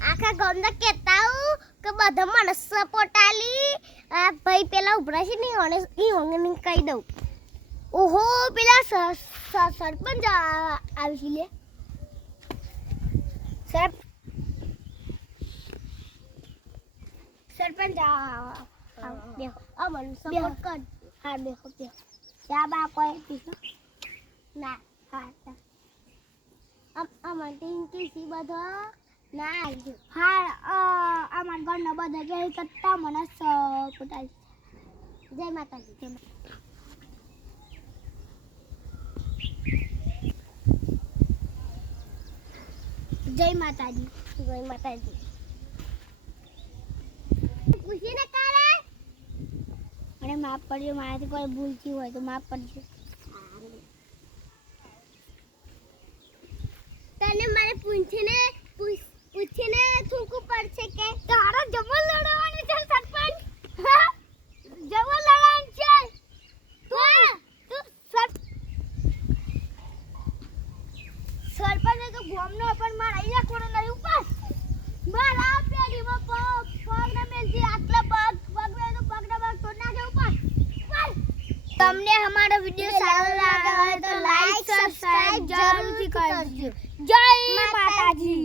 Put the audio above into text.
આખા ગામના કહેતા હું કે બધા મને સપોર્ટ આલી આ ભાઈ પેલા ઉભરા છે ને અને ઈ અંગને કહી દઉં ઓહો પેલા સરપંચ આવી લે સરપંચ બેહો અમન સપોર્ટ કર હા બેહો ચા બા કોઈ પીશો ના હા અમાર ટીમ કેસી બધા ના આવજો હા અમાર ઘરના બધા જઈ કરતા મને સપોર્ટ આલી જય માતાજી જય માતાજી જય માતાજી પૂછીને કાલે મને માફ કરજો મારાથી કોઈ ભૂલ થઈ હોય તો માફ કરજો તને મને પૂછીને થૂકું પડશે કે તારા જમલ લડવાની છે સરપંચ જમલ લડવાની છે તું સરપંચ તો ગોમનો પણ મારા અહીંયા કોણ નહીં ઉપર મારા પેલીમાં પગના મેલથી આટલા પગના તો નાખે ઉપર તમને અમારો વિડિયો સારો લાગે તો લાઈક સબસ્ક્રાઇબ જરૂરથી કરજો જય માતાજી।